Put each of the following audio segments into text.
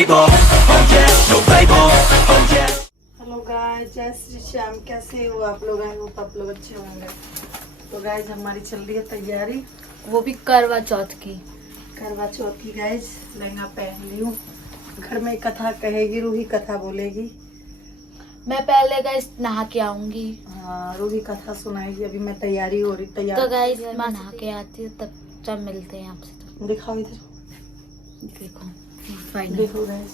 label, oh yeah, no label, oh yeah. Hello guys, जय श्री श्याम। कैसे हो आप लोग? आई होप आप लोग अच्छे होंगे। तो गाइस हमारी चल रही है तैयारी, वो भी करवा चौथ की। करवा चौथ की। गाइस लहंगा पहन ली हूँ। घर में कथा कहेगी, रूही कथा बोलेगी। मैं पहले गाइस नहा के आऊंगी। हाँ, रूही कथा सुनाएगी। अभी मैं तैयारी हो रही तो गाइस मैं नहा के आती हूँ, तब जब मिलते हैं आपसे। तो दिखाओ इधर, देखो फाइनल। देखो गाइस,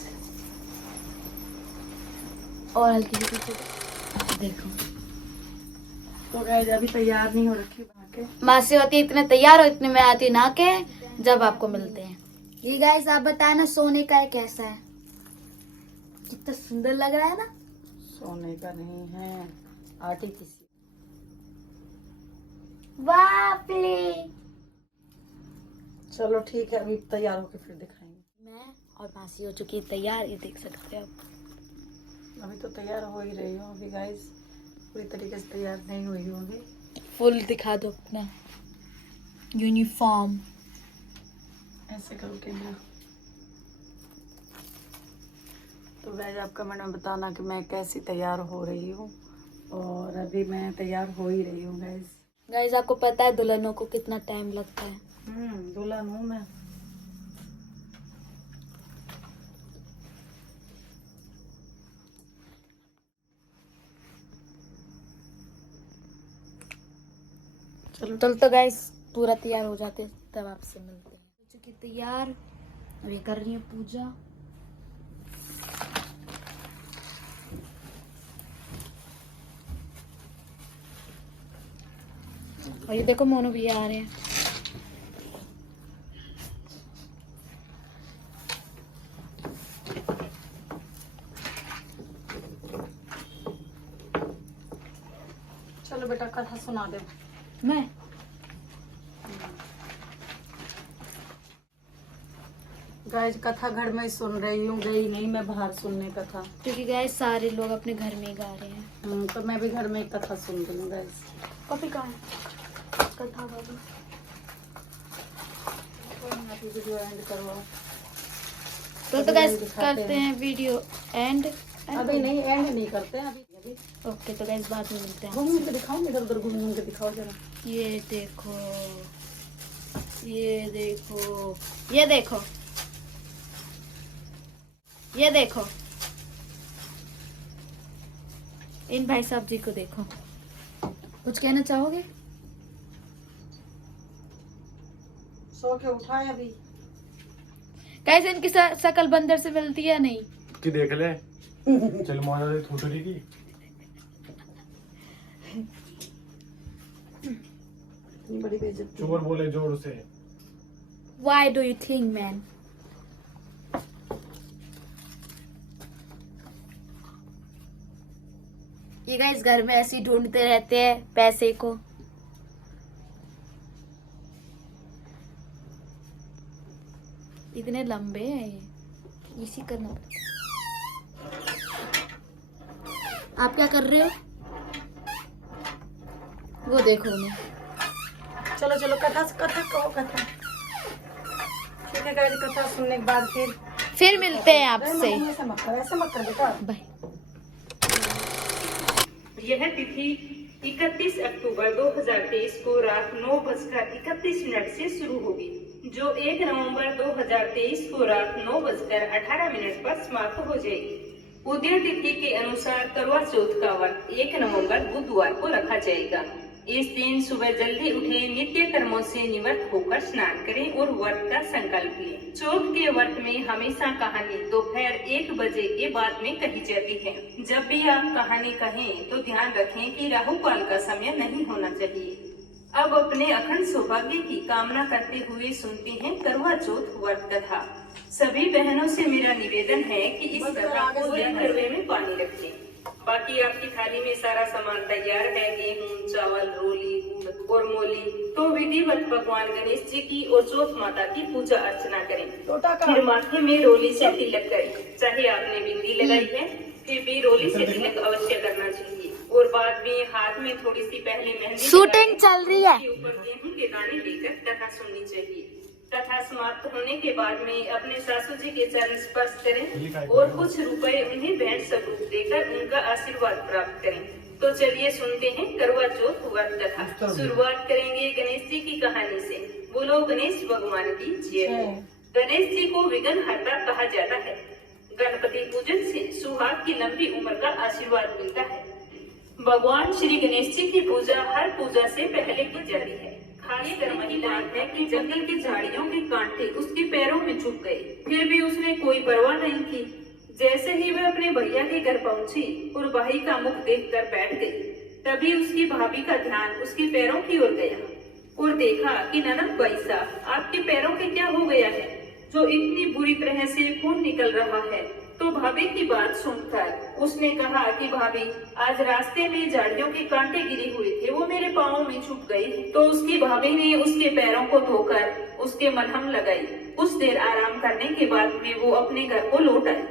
और हल्की सी पीछे देखो। तो गाइस अभी तैयार नहीं हो रखी बना के। मासी होती है इतने तैयार हो, इतने में आती नहा के, जब आपको मिलते हैं। ये गाइस आप बताना सोने का है कैसा है? कितना सुंदर लग रहा है ना? सोने का नहीं है, आर्टिफिशियल। वापली। चलो ठीक है, अभी तैयार होके फिर दिखाएंगे। मैं और मासी हो चुकी है तैयार, ये देख सकते हो आप। अभी तो तैयार हो ही रही हूँ। अभी गाइस पूरी तरीके से तैयार नहीं हुई होंगी। फुल दिखा दो अपना यूनिफॉर्म। ऐसे करो कैमरा। तो गाइस आप कमेंट में बताना कि मैं कैसी तैयार हो रही हूँ। और अभी मैं तैयार हो ही रही हूँ गाइस। गाइस आपको पता है दुल्हनों को कितना टाइम लगता है? दुल्हन हूँ मैं। चलो तो गाइस पूरा तैयार हो जाते हैं, तब आपसे मिलते हैं। हो चुकी तैयार, अभी कर रही हूँ पूजा। और ये देखो मोनू भी आ रहे हैं। चलो बेटा कथा सुना दे। मैं गाइस कथा घर में ही सुन रही हूँ, गई नहीं मैं बाहर सुनने कथा। क्योंकि गाइस सारे लोग अपने घर में ही गा रहे हैं। तो मैं भी घर में ही कथा सुन रही हूँ गाइस। कॉपी कहाँ है? कथा बाबू वीडियो एंड करवाओ। तो गाइस करते हैं वीडियो एंड। अभी नहीं, एंड नहीं करते हैं अभी। ओके तो गाइस बाद में मिलते हैं। घूम के दिखाओ, इधर उधर घूम के दिखाओ जरा। ये देखो, ये देखो, ये देखो, ये देखो, इन भाई साहब जी को देखो। कुछ कहना चाहोगे? सो के उठाए अभी। कैसे इनकी शकल बंदर से मिलती है नहीं? कि देख ले चल मारा दे थोड़ी की। इतनी बड़ी बेइज्जती। जोर बोले जोर से। Why do you think, man? ये गाइस घर में ऐसे ही ढूंढते रहते हैं पैसे को। इतने लंबे हैं ये, इसी करना पड़ता है। आप क्या कर रहे हो? वो देखो उन्हें। चलो चलो कथा कथा कहो कथा। ठीक है गाइस, कथा सुनने के बाद फिर मिलते हैं आपसे। ऐसे मत कर बेटा। बाय। यह तिथि 31 अक्टूबर 2023 को रात 9:31 से शुरू होगी, जो 1 नवंबर 2023 को रात 9:18 पर समाप्त हो जाएगी। उदय तिथि के अनुसार करवा चौथ का व्रत 1 नवंबर बुधवार को रखा जाएगा। इस दिन सुबह जल्दी उठे, नित्य कर्मों से निवृत्त होकर स्नान करें और व्रत का संकल्प लें। चौथ के व्रत में हमेशा कहानी दोपहर 1 बजे के बाद में कही जाती है। जब भी आप कहानी कहें तो ध्यान रखें कि राहु काल का समय नहीं होना चाहिए। अब अपने अखंड सौभाग्य की कामना करते हुए सुनते हैं करवा चौथ व्रत कथा। सभी बहनों से मेरा निवेदन है कि इस कथा को करवे में पानी रख लें। बाकी आपकी थाली में सारा सामान तैयार है, गेहूं, चावल, रोली, गुड़ और मोली। तो विधिवत भगवान गणेश जी की और चौथ माता की पूजा अर्चना करें। फिर माथे में रोली से तिलक करें। चाहे आपने बिंदी लगाई है, फिर भी रोली से तिलक अवश्य करना चाहिए। और बाद में हाथ में थोड़ी सी पहले मेहंदी शूटिंग चल रही है। ऊपर गेहूं के दाने लेकर कथा सुननी चाहिए। कथा समाप्त होने के बाद में अपने सासू जी के चरण स्पर्श करें और कुछ रुपए उन्हें भेंट स्वरूप देकर उनका आशीर्वाद प्राप्त करें। तो चलिए सुनते हैं करवा चौथ व्रत कथा। शुरुआत करेंगे गणेश जी की कहानी से। बोलो गणेश भगवान की जय। गणेश जी को विघ्न हरता कहा जाता है। गणपति पूजन से सुहाग की लंबी उम्र का आशीर्वाद मिलता है। भगवान श्री गणेश जी की पूजा हर पूजा से पहले की जाती है। खास करने की बात है कि जंगल की झाड़ियों के कांटे उसके पैरों में चुभ गए, फिर भी उसने कोई परवाह नहीं की। जैसे ही वह अपने भैया के घर पहुंची और भाई का मुख देखकर बैठ गई, तभी उसकी भाभी का ध्यान उसके पैरों की ओर गया और देखा कि ननद भाई साहब, आपके पैरों के क्या हो गया है जो इतनी बुरी तरह से खून निकल रहा है। तो भाभी की बात सुनकर उसने कहा कि भाभी, आज रास्ते में झाड़ियों के कांटे गिरे हुए थे, वो मेरे पाँव में छुप गए। तो उसकी भाभी ने उसके पैरों को धोकर उसके मलहम लगाई। कुछ देर आराम करने के बाद में वो अपने घर को लौट आई।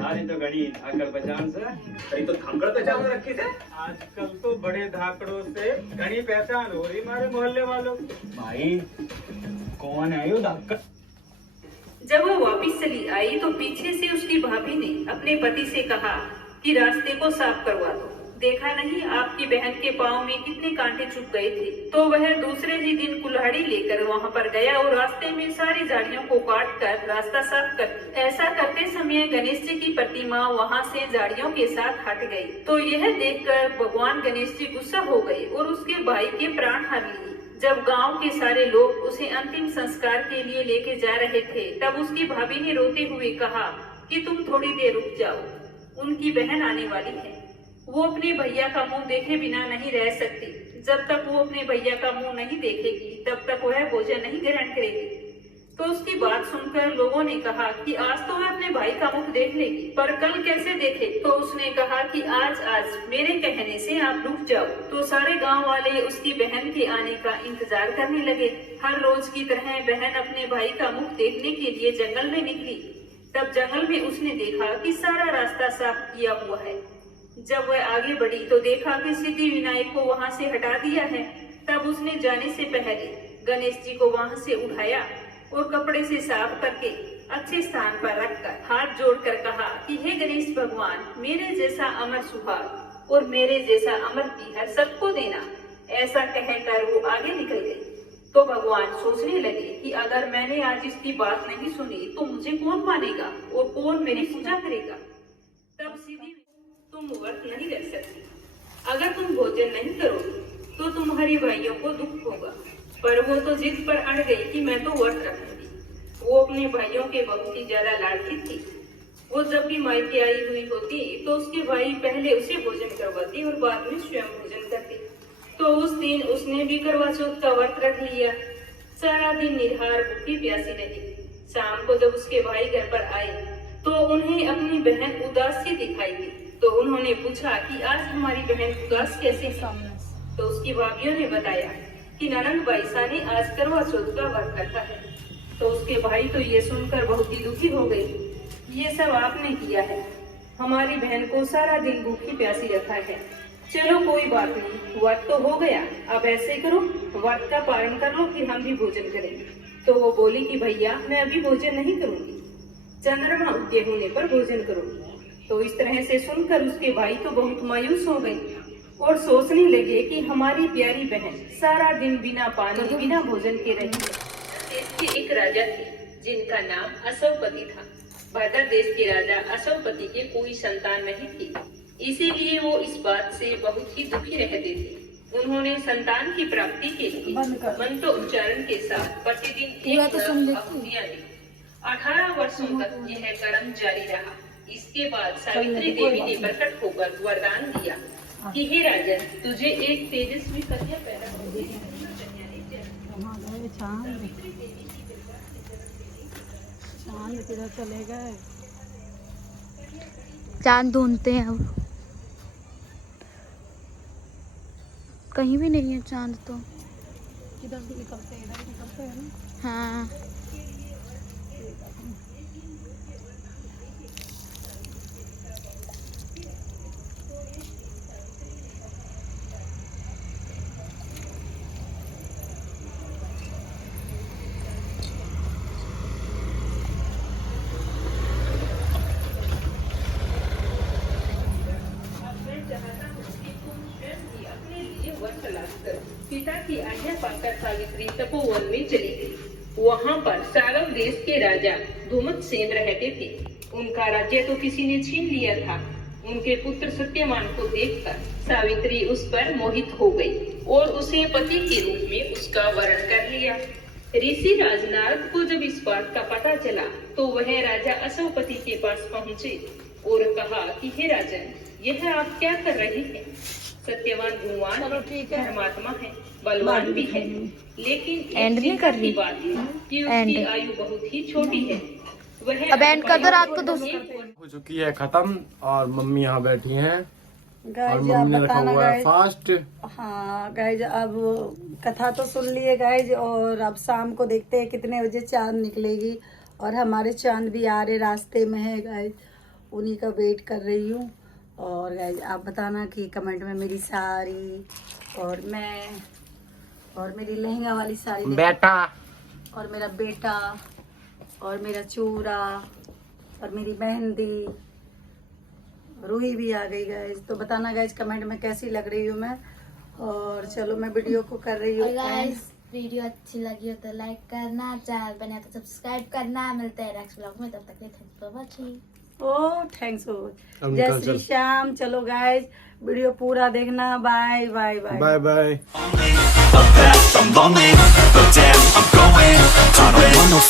अरे तो घड़ी धाकड़ पहचान से अरे तो धाकड़ पहचान रखी से आजकल तो बड़े धाकड़ों से घड़ी पहचान हो रही हमारे मोहल्ले वालों। भाई कौन है यो धाकड़? जब वो वापिस चली आई तो पीछे से उसकी भाभी ने अपने पति से कहा कि रास्ते को साफ करवा दो। देखा नहीं आपकी बहन के पाँव में कितने कांटे चुभ गए थे। तो वह दूसरे ही दिन कुल्हाड़ी लेकर वहाँ पर गया और रास्ते में सारी झाड़ियों को काट कर रास्ता साफ कर दिया। ऐसा करते समय गणेश जी की प्रतिमा वहाँ से झाड़ियों के साथ हट गई। तो यह देखकर भगवान गणेश जी गुस्सा हो गए और उसके भाई के प्राण हर लिए। जब गांव के सारे लोग उसे अंतिम संस्कार के लिए लेके जा रहे थे, तब उसकी भाभी ने रोते हुए कहा कि तुम थोड़ी देर रुक जाओ, उनकी बहन आने वाली है। वो अपने भैया का मुंह देखे बिना नहीं रह सकती। जब तक वो अपने भैया का मुंह नहीं देखेगी, तब तक वह भोजन नहीं ग्रहण करेगी। तो उसकी बात सुनकर लोगों ने कहा कि आज तो वह अपने भाई का मुख देख लेगी, पर कल कैसे देखे। तो उसने कहा कि आज मेरे कहने से आप रुक जाओ। तो सारे गांव वाले उसकी बहन के आने का इंतजार करने लगे। हर रोज की तरह बहन अपने भाई का मुख देखने के लिए जंगल में निकली। तब जंगल में उसने देखा कि सारा रास्ता साफ किया हुआ है। जब वह आगे बढ़ी तो देखा कि सिद्धि विनायक को वहाँ से हटा दिया है। तब उसने जाने से पहले गणेश जी को वहाँ से उठाया और कपड़े से साफ करके अच्छे स्थान पर रखकर हाथ जोड़कर कहा कि हे गणेश भगवान, मेरे जैसा अमर सुहाग और मेरे जैसा अमर पीहर सबको देना। ऐसा कहकर वो आगे निकल गई। तो भगवान सोचने लगे कि अगर मैंने आज इसकी बात नहीं सुनी तो मुझे कौन मानेगा और कौन मेरी पूजा करेगा। तब सीधी, तुम व्रत नहीं रख सकती। अगर तुम भोजन नहीं करोगी तो तुम्हारे भाइयों को दुख होगा। पर वो तो जिद पर अड़ गई कि मैं तो व्रत रखूंगी। वो अपने भाइयों के बहुत ही ज्यादा लाडली थी। वो जब भी मायके आई हुई होती तो उसके भाई पहले उसे भोजन करवाती और बाद में स्वयं भोजन करती। तो उस दिन उसने भी करवा चौथ का व्रत रख लिया। सारा दिन निराहार भूखी प्यासी रही। शाम को जब उसके भाई घर पर आए तो उन्हें अपनी बहन उदास सी दिखाई दी। तो उन्होंने पूछा कि आज हमारी बहन उदास कैसे है। तो उसकी भाभीियों ने बताया कि ननद बाईसा ने आज करवा चौथ का व्रत रखा है। तो उसके भाई तो ये सुनकर बहुत ही दुखी हो गए। ये सब आपने किया है, हमारी बहन को सारा दिन भूखी प्यासी रखा है। चलो कोई बात नहीं, व्रत तो हो गया, अब ऐसे करो व्रत का पालन कर लो, फिर हम भी भोजन करेंगे। तो वो बोली कि भैया मैं अभी भोजन नहीं करूंगी, चंद्रमा उदय होने पर भोजन करूंगी। तो इस तरह से सुनकर उसके भाई तो बहुत मायूस हो गए और सोचने लगे कि हमारी प्यारी बहन सारा दिन बिना पानी बिना भोजन के रही है। देश के एक राजा थे जिनका नाम अशोकपति था। भद्र देश के राजा अशोकपति के कोई संतान नहीं थी, इसीलिए वो इस बात से बहुत ही दुखी रहते थे। उन्होंने संतान की प्राप्ति के लिए मंत्र उच्चारण के साथ प्रतिदिन एक आहुतियां दी। 18 वर्षों तक यह कर्म जारी रहा। इसके बाद सावित्री देवी ने प्रकट होकर वरदान दिया कि हे राजन, तुझे एक तेजस्वी कन्या पैदा होगी। चले गए, चांद ढूंढते हैं अब। कहीं भी नहीं है चांद तो। इधर से निकलते हैं, इधर निकलते हैं ना। हाँ पिता की आज्ञा पाकर सावित्री तपोवन में चली गई। वहाँ पर सारव देश के राजा धूमतसेन रहते थे। उनका राज्य तो किसी ने छीन लिया था। उनके पुत्र सत्यवान को देखकर सावित्री उस पर मोहित हो गई और उसे पति के रूप में उसका वरण कर लिया। ऋषि राजनारद को जब इस बात का पता चला तो वह राजा असवपति के पास पहुँचे और कहा कि हे राजन, यह आप क्या कर रहे हैं? सत्यवान गुणवान धर्मात्मा है, बलवान भी है, लेकिन एंड नहीं कर रही बात है कि उसकी आयु बहुत ही छोटी है। वह अब एंड कर दो रात को दो। हो चुकी है खत्म और मम्मी यहाँ बैठी हैं और गाइज आप मम्मी ने रखा बताना हुआ है गाइज। फास्ट। हाँ गाइज, अब कथा तो सुन लिए गाइज, और अब शाम को देखते हैं कितने बजे चांद निकलेगी। और हमारे चांद भी आ रहे रास्ते में है गाइज, उन्हीं का वेट कर रही हूँ। और गाइज आप बताना कि कमेंट में मेरी साड़ी और मैं और मेरी लहंगा वाली साड़ी बेटा और मेरा बेटा और मेरा चूड़ा और मेरी मेहंदी, रूही भी आ गई गाइज। तो बताना गाइज कमेंट में कैसी लग रही हूँ मैं। और चलो मैं वीडियो को कर रही हूँ और end। गाइस वीडियो अच्छी लगी हो तो लाइक करना, चैनल बने तो सब्सक्राइब करना। मिलते हैं नेक्स्ट ब्लॉग में, तब तक के लिए thanks for watching. O thanks अब जय निकल श्री चल। श्याम। चलो गाइज वीडियो पूरा देखना। Bye bye bye. Bye bye. I'm lonely, but damn, I'm going. I don't want no